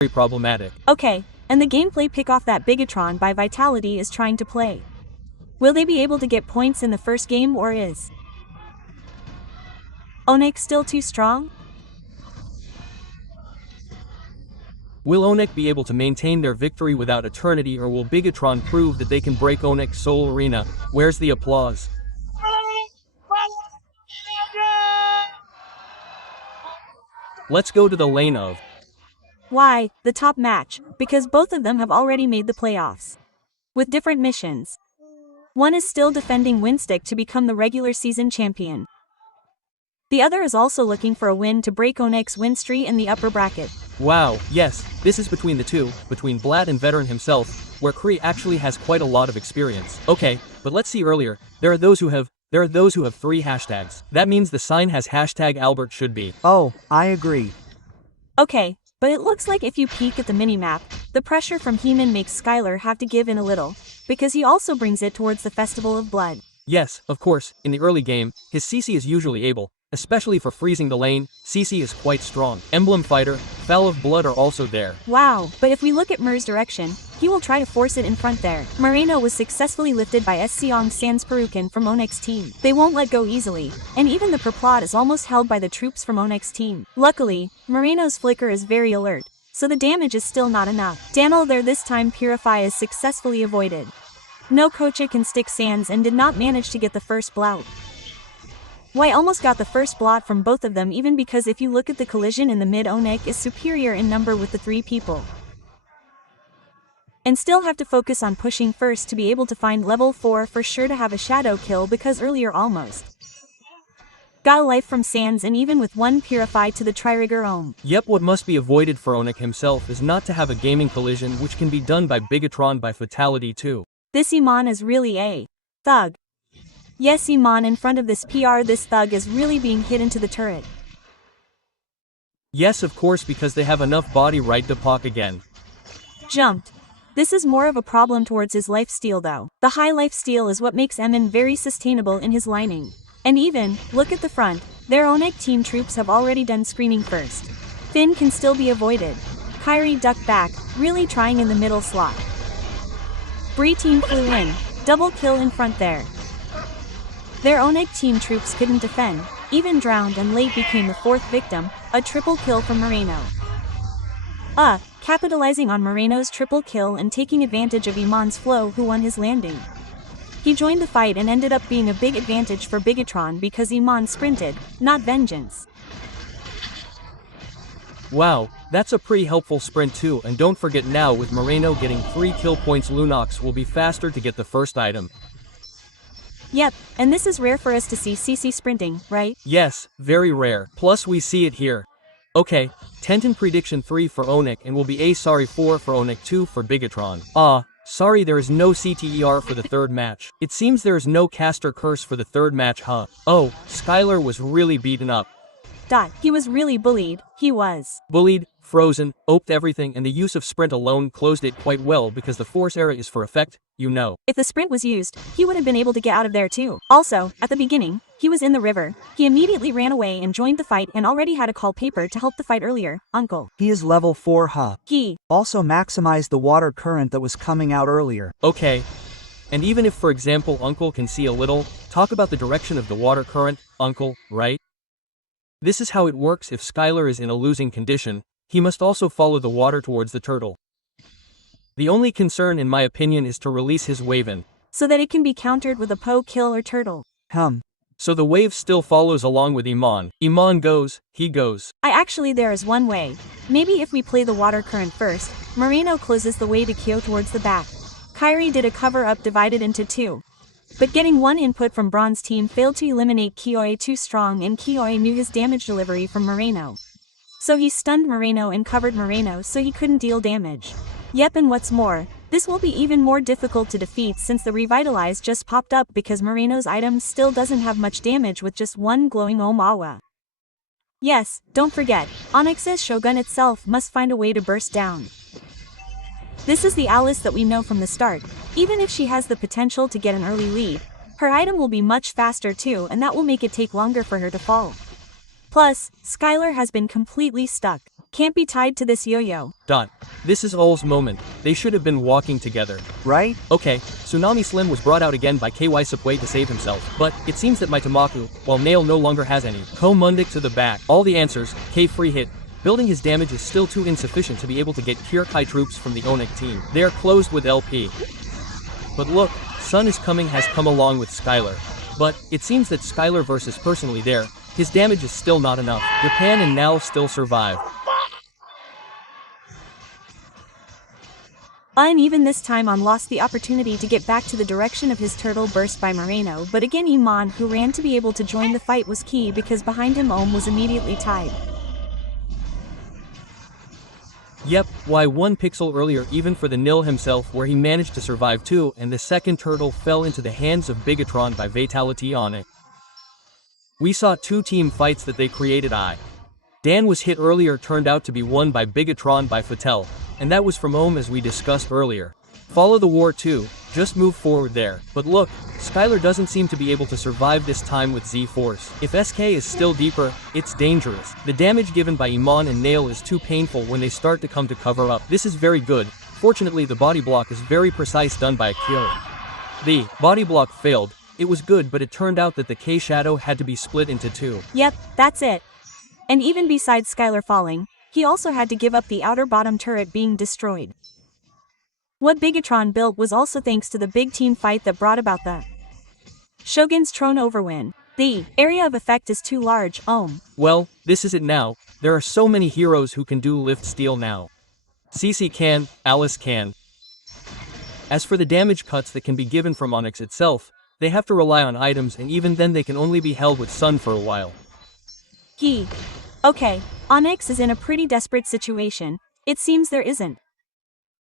very problematic. Okay, and the gameplay pick off that Bigatron by Vitality is trying to play. Will they be able to get points in the first game, or is Onic still too strong? Will Onic be able to maintain their victory without Eternity, or will Bigatron prove that they can break Onic's Soul Arena? Where's the applause? Let's go to the lane of Why, the top match, because both of them have already made the playoffs. With different missions. One is still defending Winstick to become the regular season champion. The other is also looking for a win to break Onic's win streak in the upper bracket. Wow, yes, this is between the two, between Vlad and Veteran himself, where Kree actually has quite a lot of experience. Okay, but let's see earlier, there are those who have 3 hashtags. That means the sign has hashtag Albert should be. Oh, I agree. Okay, but it looks like if you peek at the minimap, the pressure from He-Man makes Skylar have to give in a little, because he also brings it towards the Festival of Blood. Yes, of course, in the early game, his CC is usually able, especially for freezing the lane, CC is quite strong. Emblem Fighter, Foul of Blood are also there. Wow, but if we look at Mur's direction, he will try to force it in front there. Moreno was successfully lifted by Seong Sans Perukan from Onic's team. They won't let go easily, and even the Perplot is almost held by the troops from Onic's team. Luckily, Moreno's flicker is very alert, so the damage is still not enough. Daniel there this time Purify is successfully avoided. No Kocha can stick Sans and did not manage to get the first blout. Why almost got the first blot from both of them, even because if you look at the collision in the mid, Onic is superior in number with the 3 people. And still have to focus on pushing first to be able to find level 4 for sure to have a shadow kill, because earlier almost got a life from Sans, and even with 1 Purify to the Trigger Ohm. Yep, what must be avoided for Onic himself is not to have a gaming collision, which can be done by Bigatron by Fatality too. This Iman is really a thug. Yes, Iman in front of this PR, this thug is really being hit into the turret. Yes, of course, because they have enough body right to pock again. Jumped. This is more of a problem towards his lifesteal though. The high lifesteal is what makes Emin very sustainable in his lining. And even, look at the front, their Onic team troops have already done screening first. Finn can still be avoided. Kyrie ducked back, really trying in the middle slot. Bree team flew in, double kill in front there. Their Onic team troops couldn't defend, even drowned, and late became the 4th victim, a triple kill from Moreno. Capitalizing on Moreno's triple kill and taking advantage of Iman's flow, who won his landing. He joined the fight and ended up being a big advantage for Bigatron because Iman sprinted, not vengeance. Wow, that's a pretty helpful sprint too, and don't forget now with Moreno getting 3 kill points, Lunox will be faster to get the first item. Yep, and this is rare for us to see CC sprinting, right? Yes, very rare. Plus we see it here. Okay, Tentin prediction 3 for Onic and will be 4 for Onic, 2 for Bigatron. Sorry there is no CTER for the 3rd match. It seems there is no caster curse for the 3rd match, huh? Oh, Skylar was really beaten up. He was really bullied, he was. Bullied, frozen, oped everything, and the use of sprint alone closed it quite well because the force era is for effect, you know. If the sprint was used, he would have been able to get out of there too. Also, at the beginning, he was in the river. He immediately ran away and joined the fight and already had a call paper to help the fight earlier, Uncle. He is level 4, huh? He also maximized the water current that was coming out earlier. Okay. And even if, for example, Uncle can see a little, talk about the direction of the water current, Uncle, right? This is how it works. If Skylar is in a losing condition, he must also follow the water towards the turtle. The only concern in my opinion is to release his Waven, so that it can be countered with a Poe kill or turtle. So the wave still follows along with Iman. Iman goes, he goes. There is one way. Maybe if we play the water current first, Moreno closes the way to Kyo towards the back. Kyrie did a cover up divided into 2. But getting 1 input from Bronze team failed to eliminate Kyoe too strong, and Kyoe knew his damage delivery from Moreno. So he stunned Moreno and covered Moreno so he couldn't deal damage. Yep, and what's more, this will be even more difficult to defeat since the Revitalize just popped up because Moreno's item still doesn't have much damage with just 1 glowing Omawa. Yes, don't forget, Onyx's Shogun itself must find a way to burst down. This is the Alice that we know from the start. Even if she has the potential to get an early lead, her item will be much faster too, and that will make it take longer for her to fall. Plus, Skylar has been completely stuck. can't be tied to this yo-yo. This is Ul's moment, they should have been walking together. Right? Okay, Tsunami Slim was brought out again by KY Supway to save himself, but it seems that Maitamaku, while Nail no longer has any. Ko Mundik to the back, all the answers, K free hit. Building his damage is still too insufficient to be able to get Kyokai troops from the Onic team. They are closed with LP. But look, Sun is coming has come along with Skylar. But, it seems that Skylar versus personally there, his damage is still not enough. Japan and Nal still survive. And even this time On lost the opportunity to get back to the direction of his turtle burst by Moreno, but again Iman, who ran to be able to join the fight, was key because behind him Ohm was immediately tied. Yep, why 1 pixel earlier even for the Nil himself where he managed to survive too, and the second turtle fell into the hands of Bigatron by Vitalty Onic. We saw 2 team fights that they created. Dan was hit earlier turned out to be won by Bigatron by Fatel, and that was from Ohm as we discussed earlier. Follow the war too, just move forward there. But look, Skylar doesn't seem to be able to survive this time with Z-Force. If SK is still deeper, it's dangerous. The damage given by Iman and Nail is too painful when they start to come to cover up. This is very good. Fortunately the body block is very precise done by Akio. The body block failed. It was good, but it turned out that the K-Shadow had to be split into 2. Yep, that's it. And even besides Skylar falling, he also had to give up the outer bottom turret being destroyed. What Bigatron built was also thanks to the big team fight that brought about the Shogun's Throne overwin. The area of effect is too large, Ohm. Well, this is it now. There are so many heroes who can do lift steal now. Cece can, Alice can. As for the damage cuts that can be given from Onyx itself, they have to rely on items, and even then they can only be held with Sun for a while. Okay, Onyx is in a pretty desperate situation. It seems there isn't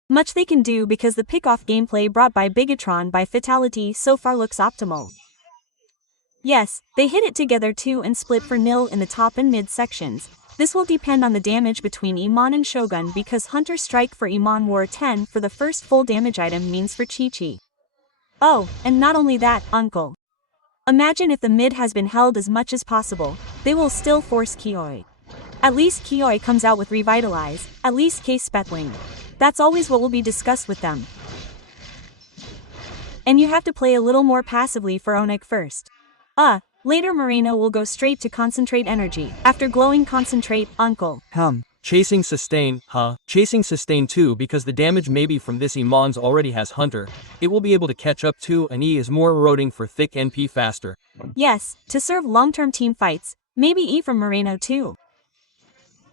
much they can do because the pick-off gameplay brought by Bigatron by Fatality so far looks optimal. Yes, they hit it together too and split for nil in the top and mid sections. This will depend on the damage between Iman and Shogun because Hunter Strike for Iman War 10 for the first full damage item means for Chi-Chi. Oh, and not only that, Uncle. Imagine if the mid has been held as much as possible, they will still force Kioi. At least Kioi comes out with Revitalize, at least Case Spetling. That's always what will be discussed with them. And you have to play a little more passively for Onic first. Later Moreno will go straight to Concentrate Energy. After glowing Concentrate, Uncle. Chasing Sustain, Chasing Sustain too because the damage maybe from this Iman's already has Hunter. It will be able to catch up too, and E is more eroding for thick NP faster. Yes, to serve long-term team fights, maybe E from Moreno too.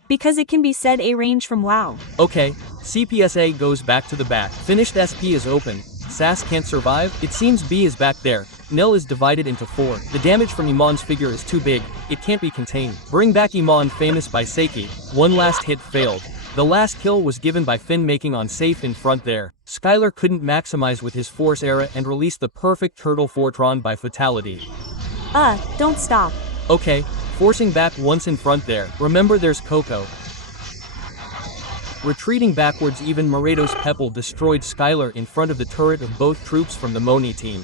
Because it can be said A range from WoW. Okay, CPSA goes back to the back. Finished SP is open. SAS can't survive. It seems B is back there. Nil is divided into 4. The damage from Iman's figure is too big. It can't be contained. Bring back Iman famous by Seiki. One last hit failed. The last kill was given by Finn making on safe in front there. Skylar couldn't maximize with his force era and released the perfect turtle Fortron by Fatality. Don't stop. Okay, forcing back once in front there. Remember there's Coco. Retreating backwards, even Moreto's Pebble destroyed Skylar in front of the turret of both troops from the Moni team.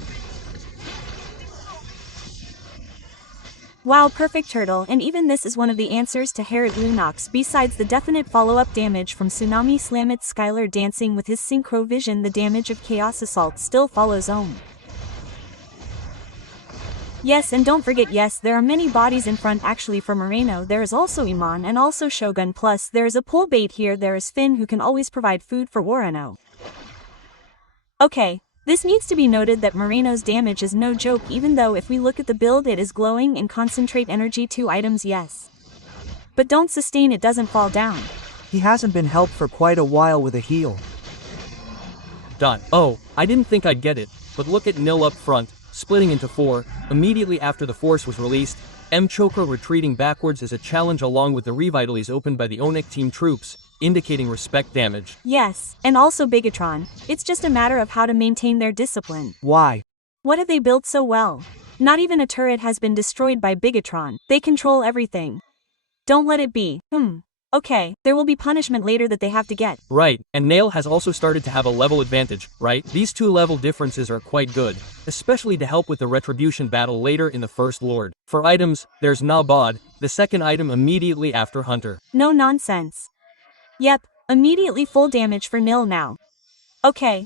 Wow, perfect turtle, and even this is one of the answers to Herod Lunox. Besides the definite follow-up damage from Tsunami Slam, it's Skylar dancing with his Synchro Vision. The damage of Chaos Assault still follows Ohm. Yes, and don't forget, yes, there are many bodies in front actually for Moreno. There is also Iman and also Shogun, plus there is a pull bait here. There is Finn who can always provide food for Warano. Okay, this needs to be noted that Moreno's damage is no joke, even though if we look at the build it is glowing and concentrate energy 2 items, yes. But don't sustain, it doesn't fall down. He hasn't been helped for quite a while with a heal. Oh, I didn't think I'd get it, but look at Nil up front. Splitting into 4, immediately after the force was released, M-Choker retreating backwards is a challenge along with the revitalies opened by the Onic team troops, indicating respect damage. Yes, and also Bigatron, it's just a matter of how to maintain their discipline. Why? What have they built so well? Not even a turret has been destroyed by Bigatron. They control everything. Don't let it be. Okay, there will be punishment later that they have to get. Right, and Nail has also started to have a level advantage, right? These 2 level differences are quite good, especially to help with the retribution battle later in the First Lord. For items, there's Nabod, the second item immediately after Hunter. No nonsense. Yep, immediately full damage for nil now. Okay.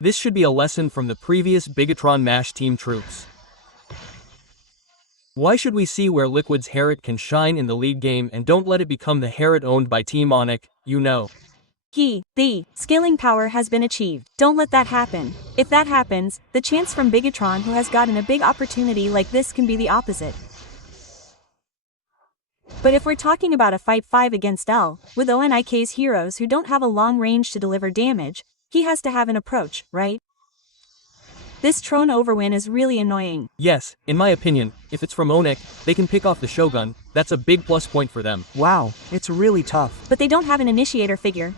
This should be a lesson from the previous Bigatron MASH team troops. Why should we see where Liquid's Herod can shine in the league game and don't let it become the Herod owned by Team Onic, you know? The scaling power has been achieved. Don't let that happen. If that happens, the chance from Bigatron who has gotten a big opportunity like this can be the opposite. But if we're talking about a fight 5 against L, with Onik's heroes who don't have a long range to deliver damage, he has to have an approach, right? This Tron overwin is really annoying. Yes, in my opinion, if it's from Onic, they can pick off the Shogun, that's a big plus point for them. Wow, it's really tough. But they don't have an initiator figure,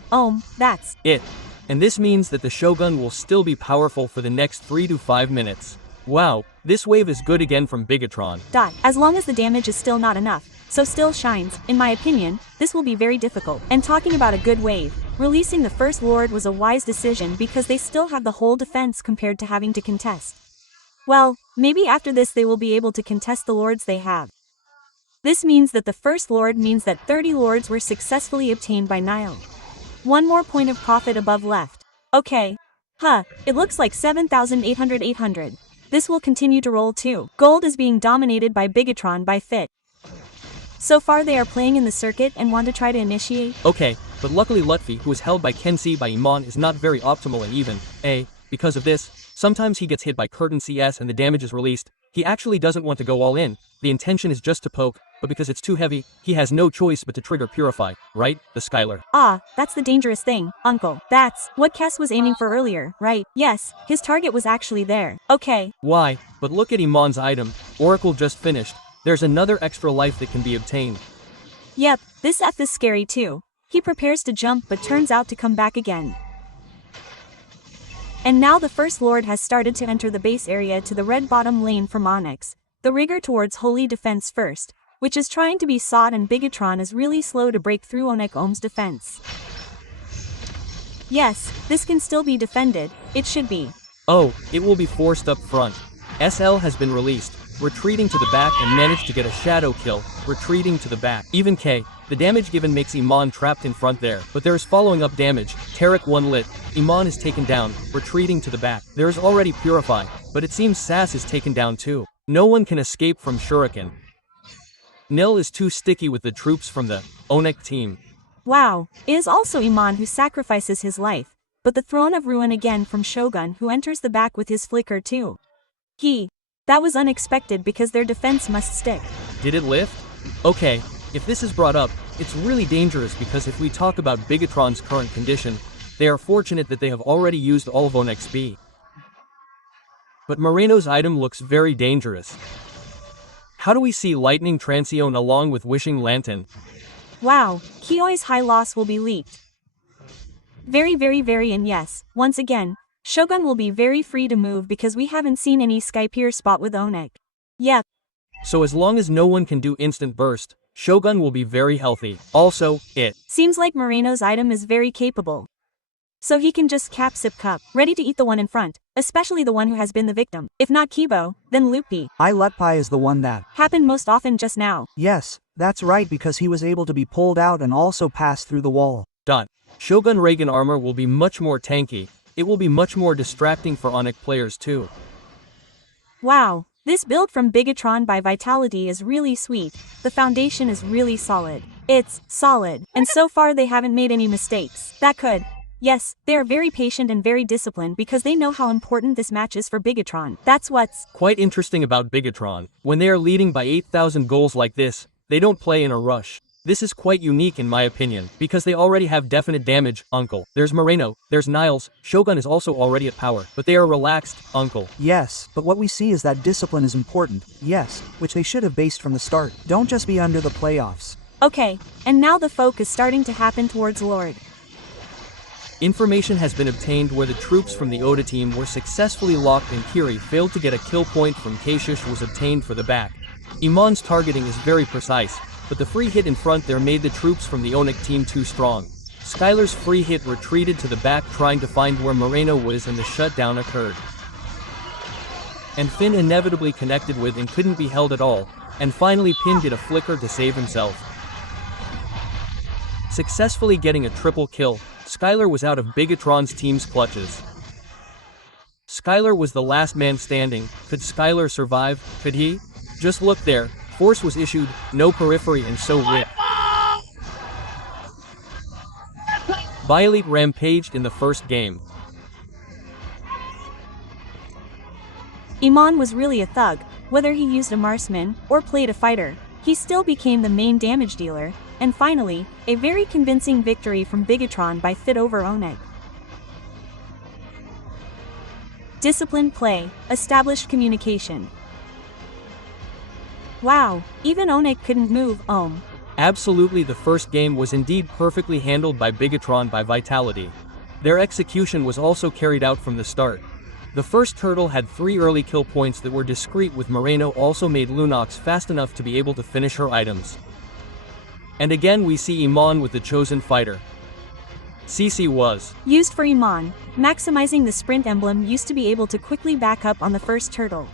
that's it. And this means that the Shogun will still be powerful for the next 3 to 5 minutes. Wow, this wave is good again from Bigatron. As long as the damage is still not enough, so still shines, in my opinion, this will be very difficult. And talking about a good wave, releasing the first Lord was a wise decision because they still have the whole defense compared to having to contest. Well, maybe after this they will be able to contest the Lords they have. This means that the first Lord means that 30 Lords were successfully obtained by Nile. One more point of profit above left. Okay. It looks like 7,800. This will continue to roll too. Gold is being dominated by Bigatron by Fit. So far they are playing in the circuit and want to try to initiate. Okay, but luckily Lutfi, who is held by Kensi by Iman, is not very optimal and even. Because of this, sometimes he gets hit by Curtain CS and the damage is released. He actually doesn't want to go all in. The intention is just to poke, but because it's too heavy, he has no choice but to trigger Purify, right, the Skylar? That's the dangerous thing, Uncle. That's what Kess was aiming for earlier, right? Yes, his target was actually there. Okay. Why? But look at Iman's item. Oracle just finished. There's another extra life that can be obtained. Yep, this F is scary too. He prepares to jump but turns out to come back again. And now the first Lord has started to enter the base area to the red bottom lane from Onyx, the rigger towards Holy Defense first, which is trying to be sought, and Bigatron is really slow to break through Onic Ohm's defense. Yes, this can still be defended, it should be. Oh, it will be forced up front. SL has been released, retreating to the back and managed to get a shadow kill, retreating to the back. Even K, the damage given makes Iman trapped in front there, but there is following up damage. Tarek 1 lit, Iman is taken down, retreating to the back. There is already Purify, but it seems Sass is taken down too. No one can escape from Shuriken. Nil is too sticky with the troops from the Onic team. Wow, it is also Iman who sacrifices his life, but the Throne of Ruin again from Shogun, who enters the back with his flicker too. That was unexpected because their defense must stick. Did it lift? Okay, if this is brought up, it's really dangerous because if we talk about Bigatron's current condition, they are fortunate that they have already used all of Onyx B. But Moreno's item looks very dangerous. How do we see Lightning Transione along with Wishing Lantern? Wow, Kioi's high loss will be leaked. Very and yes, once again, Shogun will be very free to move because we haven't seen any Skypier spot with Onic. Yep. So as long as no one can do instant burst, Shogun will be very healthy. Also, it seems like Moreno's item is very capable. So he can just cap Sip Cup, ready to eat the one in front, especially the one who has been the victim. If not Kibo, then Lupi. Lutpi is the one that happened most often just now. Yes, that's right, because he was able to be pulled out and also pass through the wall. Shogun Reagan armor will be much more tanky. It will be much more distracting for Onic players too. Wow, this build from Bigatron by Vitalty is really sweet. The foundation is really solid. It's solid, and so far they haven't made any mistakes. Yes, they are very patient and very disciplined because they know how important this match is for Bigatron. That's what's quite interesting about Bigatron. When they are leading by 8,000 goals like this, they don't play in a rush. This is quite unique in my opinion, because they already have definite damage, Uncle. There's Moreno, there's Niles, Shogun is also already at power, but they are relaxed, Uncle. Yes, but what we see is that discipline is important, yes, which they should have based from the start. Don't just be under the playoffs. Okay, and now the folk is starting to happen towards Lord. Information has been obtained where the troops from the Oda team were successfully locked and Kiri failed to get a kill point from Kashish was obtained for the back. Iman's targeting is very precise, but the free hit in front there made the troops from the Onic team too strong. Skylar's free hit retreated to the back trying to find where Moreno was and the shutdown occurred. And Finn inevitably connected with and couldn't be held at all, and finally Pin did a flicker to save himself. Successfully getting a triple kill, Skylar was out of Bigatron's team's clutches. Skylar was the last man standing. Could Skylar survive? Could he? Just look there, force was issued, no periphery and so RIP. Violate rampaged in the first game. Iman was really a thug, whether he used a marksman or played a fighter, he still became the main damage dealer, and finally, a very convincing victory from Bigatron by fit over Onic. Disciplined play, established communication. Wow, even Onic couldn't move. Absolutely, the first game was indeed perfectly handled by Bigatron by Vitality. Their execution was also carried out from the start. The first turtle had 3 early kill points that were discreet, with Moreno also made Lunox fast enough to be able to finish her items. And again we see Iman with the chosen fighter. CC was used for Iman, maximizing the sprint emblem used to be able to quickly back up on the first turtle.